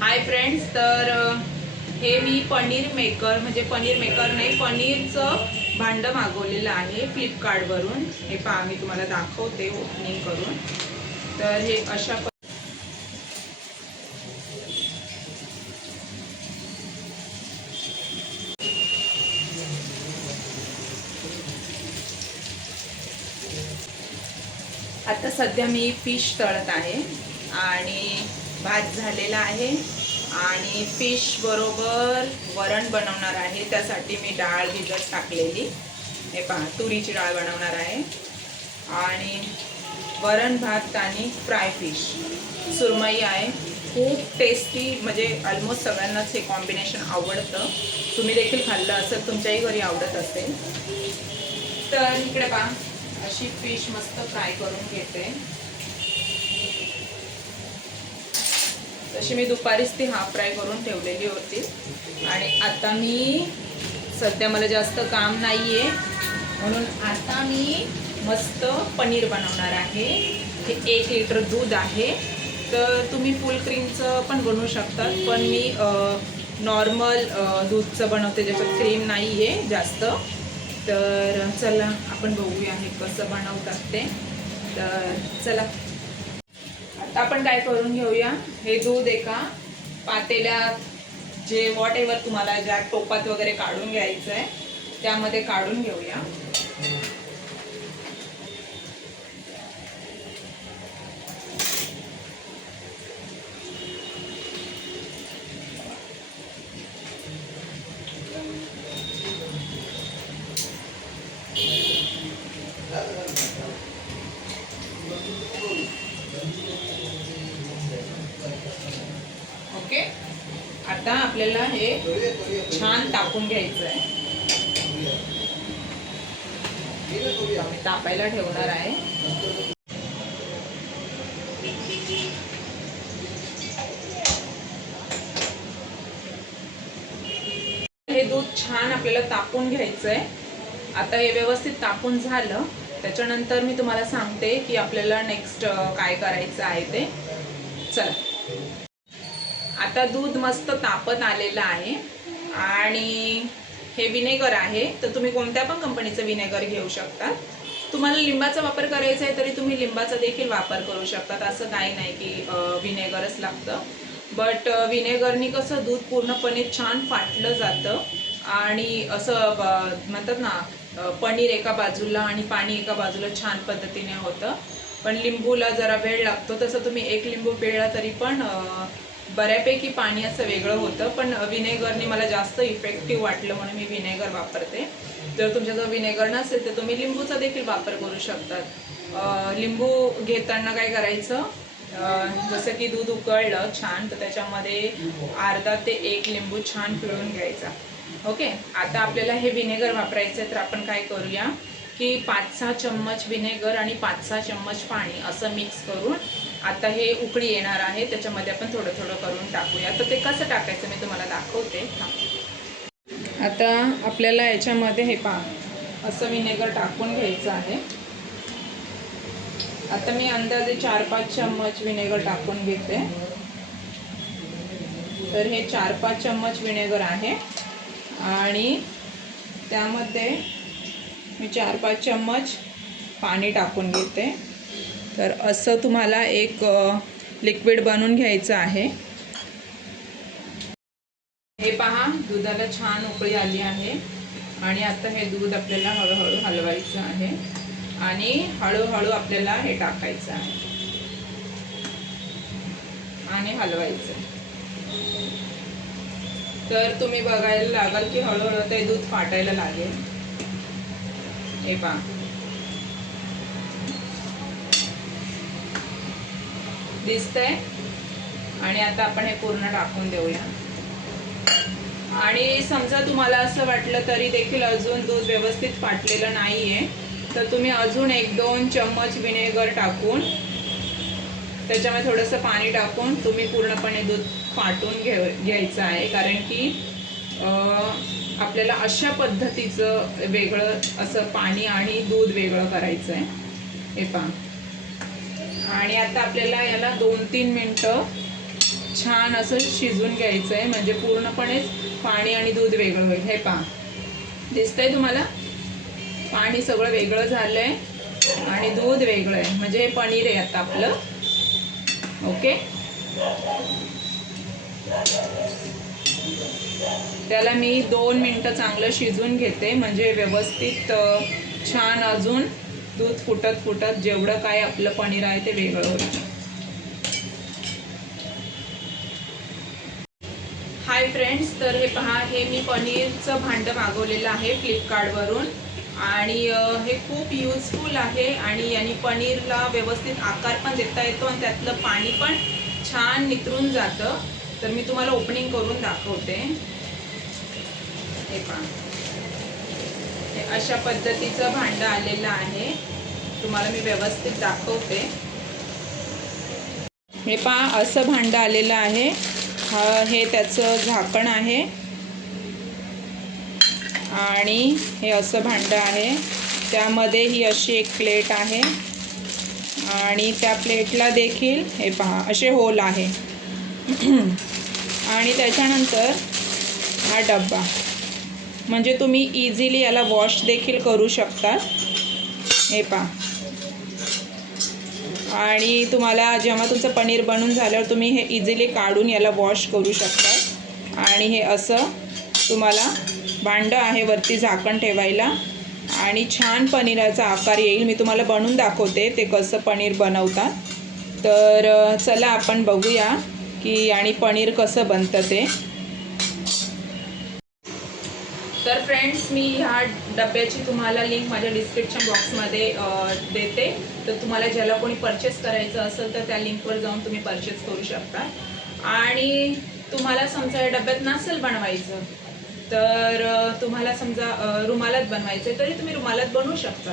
Hi friends, तर हे मी paneer maker म्हणजे पनीर मेकर नाही, पनीरचं भांडं मागवलेलं आहे फ्लिपकार्टवरून। हे पहा, मी तुम्हाला दाखवते ओपनिंग करून। तर हे अशा आता सध्या मी फिश तळत आहे आणि भात झालेला आहे आणि फिश बरोबर वरण बनवणार आहे। त्यासाठी मी डाळ भिजत टाकलेली, हे पहा तुरीची डाळ बनवणार आहे आणि वरण भात आणि फ्राय फिश सुरमई आहे। खूप टेस्टी, म्हणजे ऑलमोस्ट सगळ्यांनाच हे कॉम्बिनेशन आवडतं। तुम्ही देखील खाल्लं असेल, तुमच्याही घरी आवडत असेल। तर इकडे पहा, अशी फिश मस्त फ्राय करून घेते। तशी मी दुपारीच ती हाफ फ्राय करून ठेवलेली होती आणि आता मी सध्या मला जास्त काम नाहीये म्हणून आता मी मस्त पनीर बनवणार आहे। हे 1 लिटर दूध आहे, तर तुम्ही फुल क्रीमचं पण बनवू शकतात, पण मी नॉर्मल दूधचं बनवते, ज्याच्यात क्रीम नाही आहे जास्त। तर चला आपण बघूया हे कसं बनवतात ते। तर चला आता आपण काय करून घेऊया, हे दूध एका पातेल्यात, जे वॉट एव्हर तुम्हाला ज्या टोपात वगैरे काढून घ्यायचं आहे त्यामध्ये काढून घेऊया। ओके, आता आपल्याला हे छान तापून घ्यायचं आहे। तापायला ठेवणार आहे। हे दूध छान आपल्याला तापून घ्यायचं आहे। आता हे व्यवस्थित तापून झालं, त्याच्यानंतर मी तुम्हाला सांगते की आपल्याला नेक्स्ट काय करायचं आहे ते। चला, आता दूध मस्त तापत आलेलं आहे आणि हे विनेगर आहे, तर तुम्ही कोणत्या पण कंपनीचं विनेगर घेऊ शकता। तुम्हाला लिंबाचा वापर करायचा आहे तरी तुम्ही लिंबाचा देखील वापर करू शकतात, असं काही नाही की विनेगरच लागतं। बट विनेगरनी कसं दूध पूर्णपणे छान फाटलं जातं आणि असं म्हणतात ना, पनीर एका बाजूला आणि पाणी एका बाजूला छान पद्धतीने होतं। पण लिंबूला जरा वेळ लागतो, तसं तुम्ही 1 लिंबू पिळला तरी पण बऱ्यापैकी पाणी असं वेगळं होतं। पण विनेगरने मला जास्त इफेक्टिव्ह वाटलं म्हणून मी विनेगर वापरते। जर तुमच्याजवळ विनेगर नसेल तर तुम्ही लिंबूचा देखील वापर करू शकतात। लिंबू घेताना काय करायचं, जसं की दूध उकळलं छान, तर त्याच्यामध्ये अर्धा ते 1 लिंबू छान पिळून घ्यायचा। ओके, आता आपल्याला हे विनेगर वापरायचं आहे, तर आपण काय करूया की 5-6 चम्मच विनेगर आणि 5-6 चम्मच पाणी असं मिक्स करून आता हे उकळी येणार आहे, त्याच्यामध्ये आपण थोडं थोडं करून टाकूया। तर ते कसं टाकायचं मी तुम्हाला दाखवते। आता आपल्याला याच्यामध्ये हे पहा असं विनेगर टाकून घ्यायचं आहे। आता मी अंदाजे 4-5 चम्मच विनेगर टाकून घेते। तर हे 4-5 चम्मच विनेगर आहे आणि त्यामध्ये मी 4-5 चम्मच पाणी टाकून घेते। तर असं तुम्हाला एक लिक्विड बनवून घ्यायचं आहे। हे पहा, दुधाला छान उकळी आली आहे आणि आता हे दूध आपल्याला हळूहळू हलवायचं आहे आणि हळूहळू आपल्याला हे टाकायचं आहे आणि हलवायचं। तर तुम्ही बघायला लागाल की हळूहळू ते दूध फाटायला लागेल। हे पहा, दिसतंय। आणि आता आपण हे पूर्ण टाकून देऊया। आणि समजा तुम्हाला असं वाटलं तरी देखील अजून दूध व्यवस्थित फाटलेलं नाहीये, तर तुम्ही अजून 1-2 चम्मच विनेगर टाकून त्याच्यामध्ये थोडंसं पाणी टाकून तुम्ही पूर्णपणे दूध फाटून घ्यायचं आहे। कारण की आपल्याला अशा पद्धतीचं वेगळं असं पाणी आणि दूध वेगळं करायचं आहे। हे पहा, आणि आता आपल्याला याला 2-3 मिनटं छान असं शिजून घ्यायचं आहे, म्हणजे पूर्णपणेच पाणी आणि दूध वेगळं होईल. हे पहा, दिसतंय तुम्हाला? पाणी सगळं वेगळं झालंय आणि दूध वेगळं आहे, म्हणजे हे पनीर आहे आता आपलं. ओके, त्याला मी 2 मिनटं चांगलं शिजून घेते, म्हणजे व्यवस्थित छान अजून दूध फुटत फुटत जेवढं काय आपलं पनीर आहे ते वेगळं होईल. हाय फ्रेंड्स, तर हे पहा, हे मी पनीरचं भांडं मागवलेलं आहे फ्लिपकार्टवरून आणि हे खूप युजफुल आहे आणि याने पनीरला व्यवस्थित आकार पण देता येतो आणि त्यातलं पाणी पण छान नितरून जातं. तर मी तुम्हाला ओपनिंग करून दाखवते. हे पहा, हे अशा पद्धतीचं भांडं आलेलं आहे, तुम्हाला मी व्यवस्थित दाखवते. हे पहा, असं भांडं आलेलं आहे. हे त्याचं झाकण आहे आणि हे असं भांडं आहे. त्यामध्ये ही अशी एक प्लेट आहे आणि त्या प्लेटला देखील हे पहा असे होल आहे. आणि त्याच्यानंतर हा डब्बा, म्हणजे तुम्ही इझिली याला वॉश देखील करू शकता. हे पहा, आणि तुम्हाला जेव्हा तुमचं पनीर बनून झाल्यावर तुम्ही हे इझिली काढून याला वॉश करू शकता. आणि हे असं तुम्हाला भांडं आहे वरती झाकण ठेवायला आणि छान पनीराचा आकार येईल. मी तुम्हाला बनवून दाखवते ते कसं पनीर बनवतात. तर चला आपण बघूया की आणि पनीर कसं बनतं ते. तर फ्रेंड्स, मी ह्या डब्याची तुम्हाला लिंक माझ्या डिस्क्रिप्शन बॉक्समध्ये देते. तर तुम्हाला ज्याला कोणी परचेस करायचं असेल तर त्या लिंकवर जाऊन तुम्ही परचेस करू शकता. आणि तुम्हाला समजा या डब्यात नसेल बनवायचं तर तुम्हाला समजा रुमालात बनवायचं तरी तुम्ही रुमालात बनवू शकता.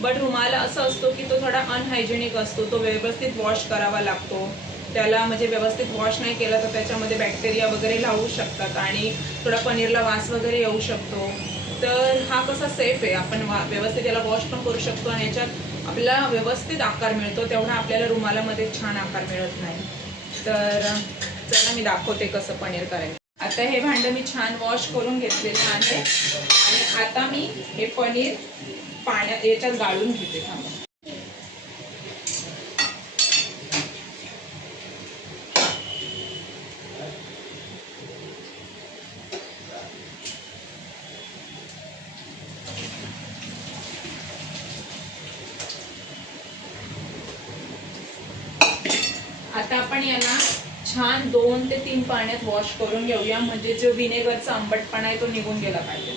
बट रुमाल असं असतो की तो थोडा अनहायजेनिक असतो, तो व्यवस्थित वॉश करावा लागतो. त्याला म्हणजे व्यवस्थित वॉश नाही केला तर त्याच्यामध्ये बॅक्टेरिया वगैरे लावू शकतात आणि थोडा पनीरला वास वगैरे येऊ शकतो. तर हा कसा सेफ आहे, आपण व्यवस्थित याला वॉश पण करू शकतो आणि याच्यात आपल्याला व्यवस्थित आकार मिळतो, तेवढा आपल्याला रुमालामध्ये छान आकार मिळत नाही. तर चला मी दाखवते कसं पनीर करायचं. आता हे भांडं मी छान वॉश करून घेतलेलं आहे आणि आता मी हे पनीर याच्यात गाळून घेते. थांबा. आता आपण याला छान 2 ते 3 पाण्यात वॉश करून घेऊया, म्हणजे जो व्हिनेगरचा आंबटपणा आहे तो निघून गेला पाहिजे.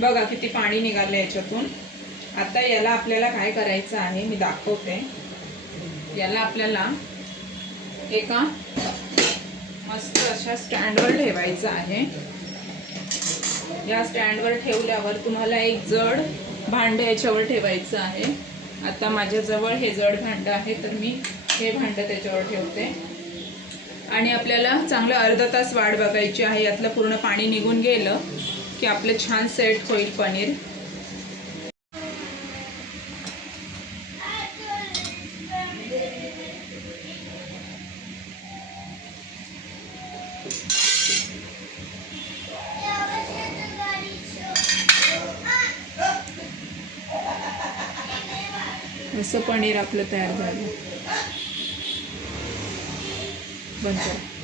बघा किती पाणी निघालं याच्यातून. आता याला आपल्याला काय करायचं आहे मी दाखवते. याला आपल्याला एका मस्त अशा स्टँडवर ठेवायचं आहे. या स्टँडवर ठेवल्यावर तुम्हाला एक जड भांडं याच्यावर ठेवायचं आहे. आता माझ्याजवळ हे जड भांडं आहे तर मी हे भांडं त्याच्यावर ठेवते आणि आपल्याला चांगलं अर्धा तास वाट बघायची आहे. यातलं पूर्ण पाणी निघून गेलं की आपलं छान सेट होईल पनीर. असं पनीर आपलं तयार झालं. बंद कर.